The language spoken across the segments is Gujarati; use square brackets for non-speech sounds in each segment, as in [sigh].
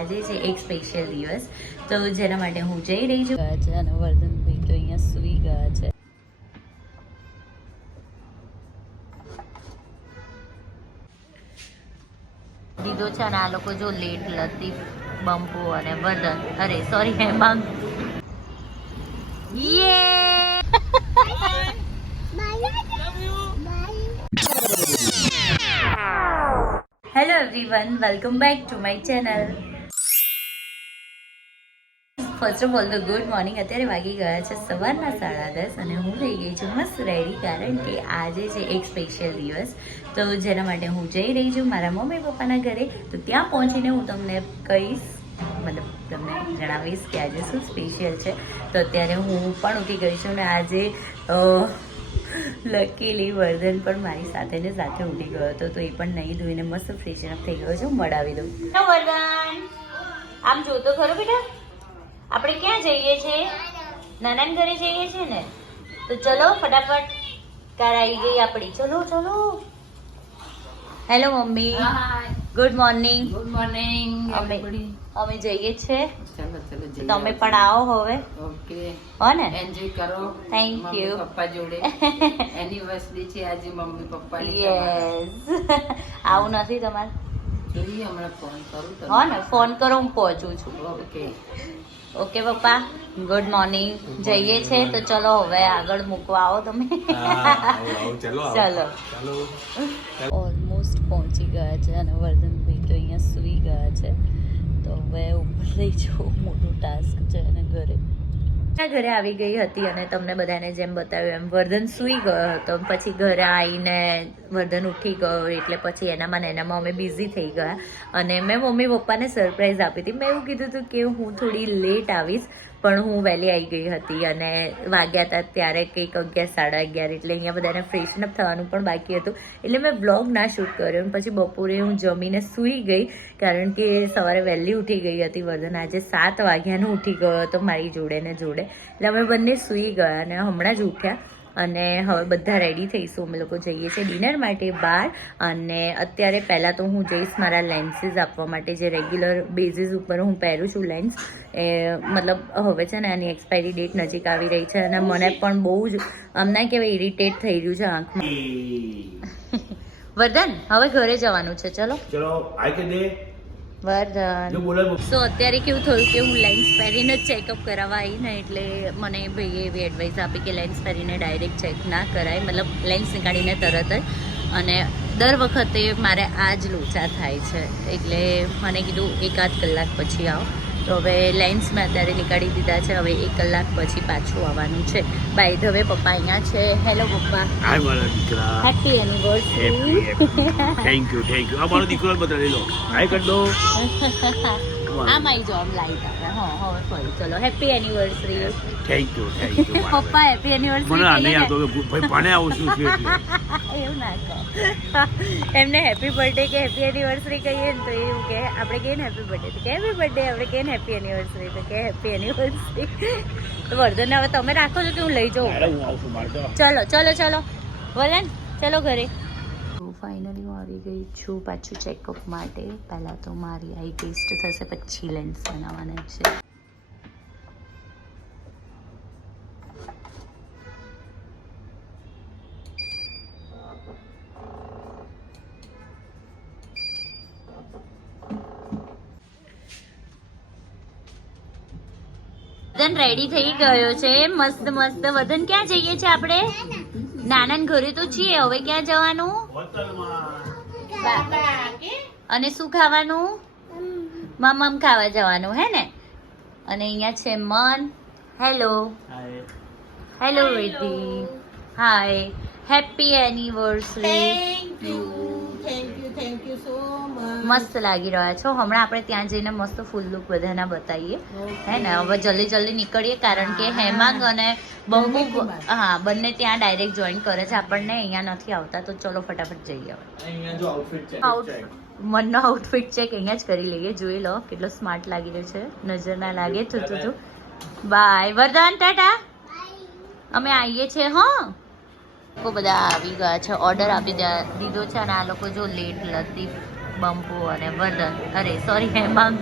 આજે છે એક સ્પેશિયલ દિવસ. તો જેના માટે હું જઈ રહી છું. ગયા છે અને વર્ધનભાઈ તો અહીંયા સૂઈ ગયા છે. દીધો છે અને આ લોકો જો લેટ લતીફ બંપુ અને વર્ધન. અરે સોરી હેમાંગ. યે hello everyone welcome back to my channel first of all તો ગુડ મોર્નિંગ અત્યારે વાગી ગયા છે સવારના સાડા દસ અને હું થઈ ગઈ છું મસ્ત રેડી કારણ કે આજે છે એક સ્પેશિયલ દિવસ. તો જેના માટે હું જઈ રહી છું મારા મમ્મી પપ્પાના ઘરે. તો ત્યાં પહોંચીને હું તમને કહીશ, મતલબ તમને જણાવીશ કે આજે શું સ્પેશિયલ છે. તો અત્યારે હું પણ ઉઠી ગઈ છું ને આજે લકીલી વર્ધન પણ મારી સાથે ને સાથે ઉઠી ગયો હતો. તો એ પણ નહીં ધોઈને મસ્ત ફ્રેશન અપ થઈ ગયો છે. હું મળાવી દઉં. વર્ધન. આમ જોતો ખરો બેટા? આપણે ક્યાં જઈએ છીએ નાનાન ઘરે જઈએ છીએ ને? તો ચલો ફટાફટ કાર આવી ગઈ આપણી. ચલો ચલો. Hello mummy. Good morning good morning અમે અમે જઈએ છીએ ચાલો ચાલો તમે પણ આવો હવે. ઓકે. હો ને? એન્જોય કરો. થેન્ક યુ પપ્પા જોડે. [laughs] એનિવર્સરી છે આજે મમ્મી પપ્પા યસ આવું નથી તમારે. જોઈએ હમણાં ફોન કરું તમને. હો ને ફોન કરો હું પહોંચું છું. ઓકે. ઓકે પપ્પા. ગુડ મોર્નિંગ જઈએ છે તો ચલો હવે આગળ મૂકવા આવો તમે. ચલો ઓલમોસ્ટ પહોંચી ગયા છે અને વર્ધનભાઈ તો અહીંયા સૂઈ ગયા છે. તો હવે ઉપર લઈ જવું મોટું ટાસ્ક છે અને ઘરે. ઘરે આવી ગઈ હતી અને તમને બધાને જેમ બતાવ્યું એમ વર્ધન સૂઈ ગયો હતો. પછી ઘરે આવીને વર્ધન ઉઠી ગયો એટલે પછી એનામાં ને એનામાં અમે બિઝી થઈ ગયા. અને મેં મમ્મી પપ્પાને સરપ્રાઈઝ આપી હતી. મેં એવું કીધું હતું કે હું થોડી લેટ આવીશ. પણ હું વહેલી આવી ગઈ હતી અને વાગ્યા હતા ત્યારે કંઈક અગિયાર, સાડા અગિયાર એટલે અહીંયા બધાને ફ્રેશન અપ થવાનું પણ બાકી હતું. એટલે મેં બ્લોગ ના શૂટ કર્યો પછી બપોરે હું જમીને સૂઈ ગઈ કારણ કે સવારે વહેલી ઉઠી ગઈ હતી વર્ધન. આજે સાત વાગ્યાનું ઉઠી ગયો હતો મારી જોડે ને જોડે. એટલે અમે બંને સૂઈ ગયા અને હમણાં જ ઉઠ્યા. અને હવે બધા રેડી થઈશું. અમે લોકો જઈએ છીએ ડિનર માટે બહાર. અને અત્યારે પહેલાં તો હું જઈશ મારા લેન્સીસ આપવા માટે જે રેગ્યુલર બેઝિસ ઉપર હું પહેરું છું લેન્સ એ મતલબ હવે છે ને એની એક્સપાયરી ડેટ નજીક આવી રહી છે અને મને પણ બહુ જ આમ ના કહેવાય ઇરિટેટ થઈ રહ્યું છે આંખમાં. [laughs] વર્ધન હવે ઘરે જવાનું છે. ચલો. ચલો આઈ કે દે. વર્ધન. સો અત્યારે કેવું થયું કે હું લેન્સ પહેરીને જ ચેકઅપ કરાવવા આવી ને એટલે મને ભાઈએ એવી એડવાઇસ આપી કે લેન્સ પહેરીને ડાયરેક્ટ ચેક ના કરાય. મતલબ લેન્સ નીકાળીને તરત જ. અને દર વખતે મારે આ જ લોચા થાય છે. એટલે મને કીધું એકાદ કલાક પછી આવો. તો હવે લેન્સમાં અત્યારે નીકાળી દીધા છે. હવે એક કલાક પછી પાછું આવવાનું છે. બાય ધ વે પપ્પા અહીંયા છે. હેલો પપ્પા. હાય મારા દીકરા. Happy anniversary thank you thank you આ મારો દીકરો બધા લો હાય કર દો આમ આવી જાઓ આમ લાઈટ આવે હા ફરી ચલો happy anniversary thank you thank you પપ્પા હેપી એનિવર્સરી મને આ નહીં આવતો ભાઈ પાને આવું છું છું એટલે. [laughs] એવું ના કહો [laughs] એમને હેપી બર્થડે કે હેપી એનિવર્સરી કહીએ ને તો એવું કે આપણે કહીએ ને હેપી બર્થડે તો કે હેપી બર્થડે આપણે કહીએ ને હેપી એનિવર્સરી તો કે હેપી એનિવર્સરી [laughs] તો વર્ધન હવે તમે રાખો છો કે હું લઈ જાઉં? ચલો ચલો ચલો. વલન ચલો ઘરે. ફાઇનલી હું આવી ગઈ છું પાછું ચેકઅપ માટે. પહેલાં તો મારી આઈ ટેસ્ટ થશે પછી લેન્સ બનાવવાના છે. વદન રેડી થઈ ગયો છે. મસ્ત મસ્ત. વદન ક્યાં જઈએ છે આપણે? નાના. ઘરે તો છીએ હવે ક્યાં જવાનું? અને શું ખાવાનું? મમમ ખાવા જવાનું હે ને? અને અહીંયા છે મન. Hello hello Vidhi hi happy anniversary મસ્ત લાગી રહ્યા છો. હમણાં આપણે ત્યાં જઈને મસ્ત ફૂલ લુક બધાના બતાવીએ. હે ને? હવે જલ્દી જલ્દી નીકળીએ કારણ કે હેમાંગ અને બંબુ હા બંને ત્યાં ડાયરેક્ટ જોઈન કરે છે. આપણને અહીંયા નથી આવતા તો ચલો ફટાફટ જઈએ હવે. અહીંયા જો આઉટફિટ છે આઉટ મનનો આઉટફિટ ચેક અહીંયા જ કરી લઈએ. જોઈ લો કેટલો સ્માર્ટ લાગી રહ્યો છે. નજર ના લાગે. તું તું તું બાય વરદાન ટાટા. અમે આવીએ છીએ હા. લોકો બધા આવી ગયા છે. ઓર્ડર આપી દીધો છે અને આ લોકો જો લેટ લતીફ બંપુ અને વર્ધન અરે સોરી હેમાંગ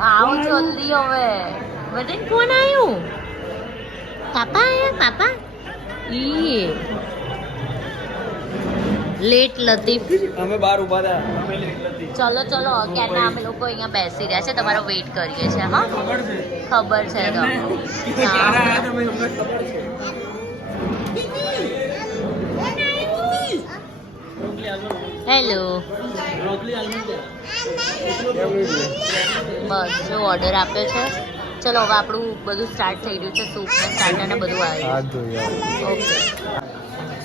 આવું જલ્દી હવે. વજન કોણ આવ્યું પાપા આયા પાપા? ઈ લેટ લતીફ. અમે બહાર ઊભા હતા અમે લેટ નથી ચલો ચલો ક્યારના અમે લોકો અહીંયા બેસી રહ્યા છે. તમારો વેઇટ કરીએ છીએ હા? ખબર છે. ખબર છે તો હેલો બસ જો ઓર્ડર આપ્યો છે. ચલો હવે આપણું બધું સ્ટાર્ટ થઈ રહ્યું છે. સૂપ ને સ્ટાર્ટર ને બધું આવ્યું ઓકે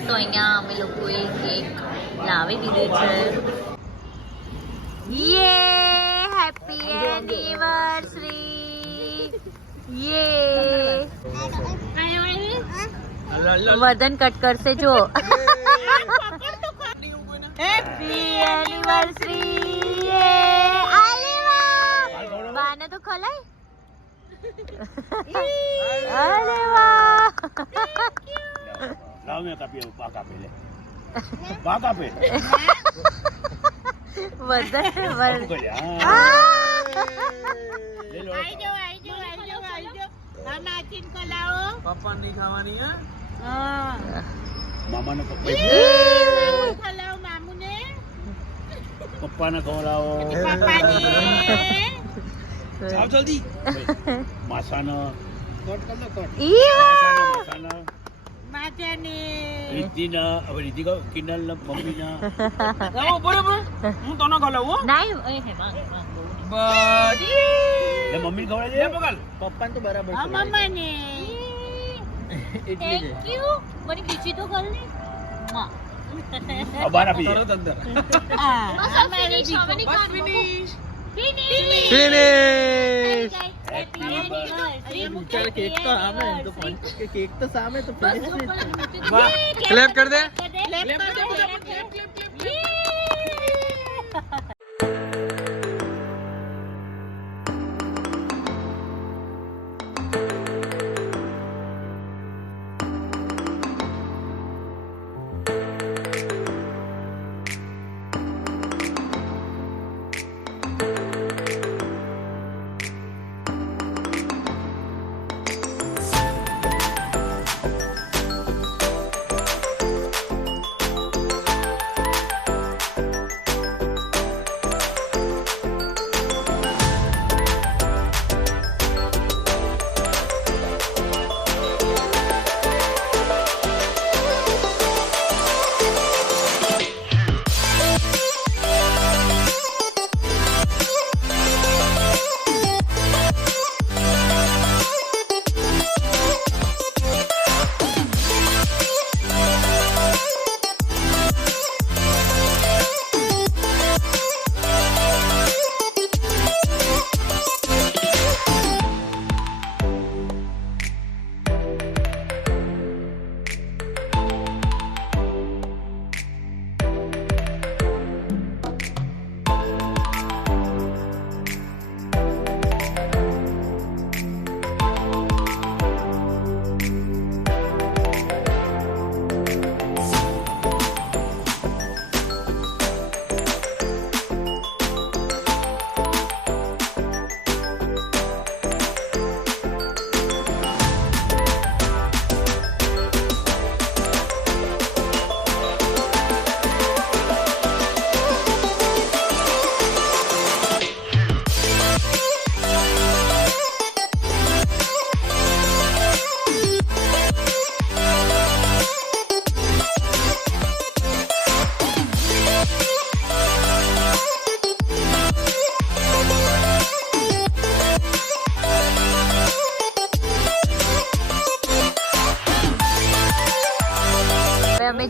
તો અહીંયા અમે લોકોએ કેક લાવી દીધો છે. યે હેપી એનિવર્સરી યે વર્ધન કટ કરશે જો. હેપી એનિવર્સરી બાને તો ખોલાય. અરે વાહ લાવ મે કાપી પાક આપે લે. પાક આપે. આ! લે. લો. પપ્પા નહીં ખાવાની હે? મામાને પપ્પા પપ્પાને ખવડાવો જાઓ જલ્દી. [laughs] માસાનો. રીતિના હવે રીતિ કહો કિનલના મમ્મીના. [laughs] બરોબર હું તને ખવડાવું. એ હે મમ્મી પકડ. પપ્પાને તો બરાબર થેન્ક યુ [laughs] મને ખીચી તો કરમાં. દે. તરત અંદર. ફિનિશ ફિનિશ કેક તો આમે તો કેક તો સામે તો finish કર દે. ક્લેપ કર દે. હવે અમે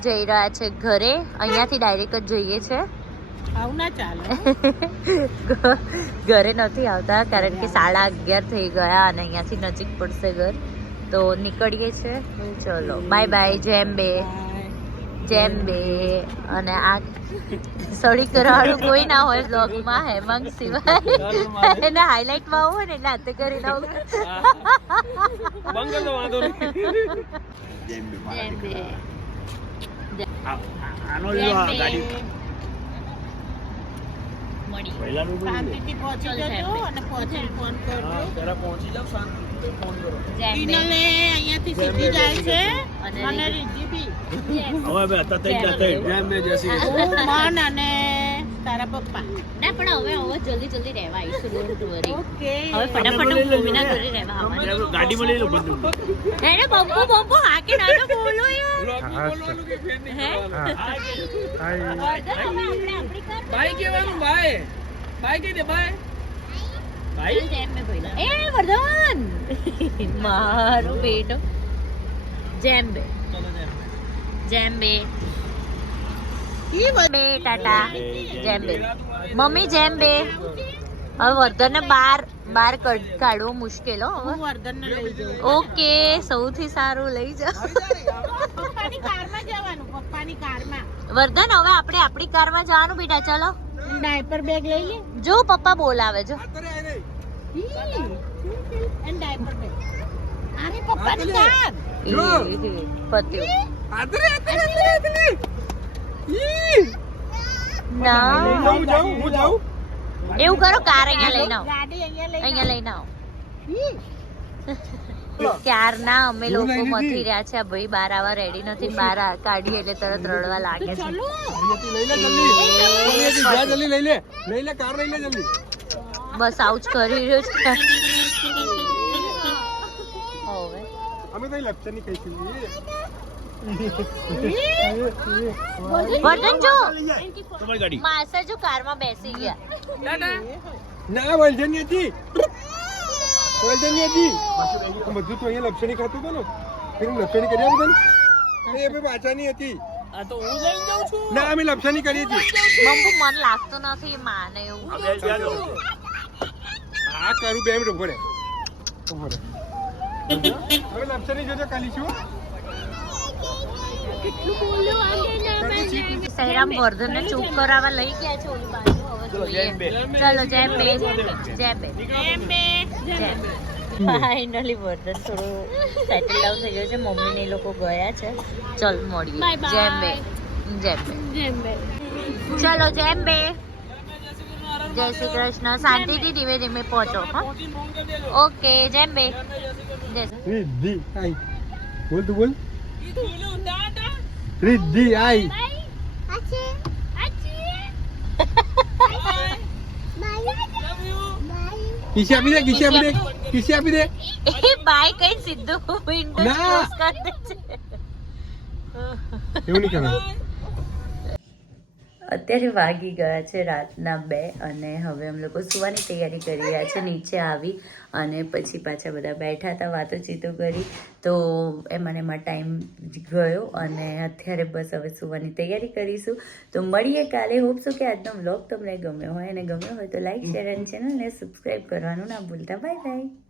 જઈ રહ્યા છે ઘરે. અહીંયાથી ડાયરેક્ટ જ જઈએ છે. આવું ના ચાલે. [laughs] ઘરે નથી આવતા કારણ કે સાડા અગિયાર થઈ ગયા અને અહીંયાથી નજીક પડશે ઘર. તો નીકળીએ છે. ચલો બાય બાય જેમ બે. જેમ બે. અને આ સળી કરવાળું કોઈ ના હોય બ્લોગમાં હેમંગ સિવાય. એને હાઇલાઇટમાં આવું હોય ને એટલે હાથે કરી દઉં [laughs] જેમ બે મારા જેમ બે દીકરા. આ- આ- આનો લીધો આ ગાડી. અને પહોંચીને ફોન કરજો. હા પહોંચી જાવ શાંતિથી ફોન કરો. જેમ બે. ટીનલે અહીંયાથી સીધી જાય છે અને અને રીધી. રીધી બી હવે તારા પપ્પા. ના પણ હવે હવે જલ્દી જલ્દી રહેવા આવીશું ડોન્ટ વરી ઓકે. હવે ફટાફટ હું મમ્મીના ઘરે રહેવા આવવાનું. ગાડી મળી લો બંદૂક એને બમ્બુ બમ્બુ હા કે ના તો બોલો યાર. બોલવાનું કે ફેર નહીં હે? ભાઈ હવે ભાઈ બાય બાય. દે જેમ બે એ વર્ધન! મારો બેટો જેમ બે. જેમ બે બે ટાટા. જેમ બે. મમ્મી જેમ બે. હવે વર્ધનને બાર બાર કાઢવો કાઢવું મુશ્કેલ હો લઈ જાઉં. ઓકે સૌથી સારું લઈ જાઓ. વર્ધન હવે આપણે આપણી કારમાં જવાનું બેટા ચલો. ડાયપર બેગ લઈ લે. જો પપ્પા બોલાવે જો. અરે પપ્પાની કાર. પત્યું. ના એવું કરો કાર અહીંયા લઈને આવો. અહીંયા લઈ અહીંયા લઈને આવો. ક્યાર [laughs] ના અમે લોકો મથી રહ્યા છે. ભાઈ બાર આવા રેડી નથી બાર કાઢીએ એટલે તરત રડવા લાગે છે. ચલો. લઈ લે જલ્દી. જલ્દી જા જલ્દી લઈ લે. લઈ લે કાર લઈ લે જલ્દી. બસ આવું જ કરી રહ્યો છે. અમે તો લક્ષણની કઈ વર્ધન જો તમારી ગાડી. માસા જો કારમાં બેસી ગયા. ના વલજન હતી વલજન હતી બધું તો અહીંયા લક્ષણી ખાતું હતું ને. લક્ષણી કરી આપી ને એ બે પાછાની હતી. આ તો હું લઈ જાઉં છું. ના અમે લક્ષણી કરી હતી. બંબુ મન લાગતો નથી માને એવું. આ કરું બે મિનિટ ઊભો રહે. ઊભો રહે. હવે લક્ષણી જોજો કાલી છું સહેરામ વર્ધન ને ચૂપ કરાવવા લઈ ગયા છે ઓલી બાજુ હવે ચલો જય બે જય બે જય બે ફાઇનલી વર્ધન થોડું સેટલ ડાઉન થઈ ગયું છે મમ્મી ને એ લોકો ગયા છે ચલ મળીએ જય બે જય બે જય બે ચલો જેમ બે જય શ્રી કૃષ્ણ શાંતિથી ધીમે ધીમે પહોંચો ઓકે જેમ બે જય શ્રી- બોલ તું બોલ રિદ્ધિ આઈ કિસી આપી દે કિસી આપી દે કિસી આપી દે. એ બાય કઈ સીધું વિન્ડો. ક્લોઝ કરી દે છે એવું નહીં કરવાનું. અત્યારે વાગી ગયા છે રાતના બે અને હવે અમે લોકો સુવાની તૈયારી કરી રહ્યા છે, નીચે આવી અને પછી પાછા બધા બેઠા હતા, વાતોચીતો કરી. તો એમાં એમાં ટાઈમ ગયો અને અત્યારે બસ હવે સુવાની તૈયારી કરીશું. તો મળીએ કાલે. હોપ છો કે આજનો વ્લોગ તમને ગમ્યો હોય અને ગમ્યો હોય તો લાઈક શેર અને ચેનલને સબસ્ક્રાઈબ કરવાનું ના ભૂલતા. Bye bye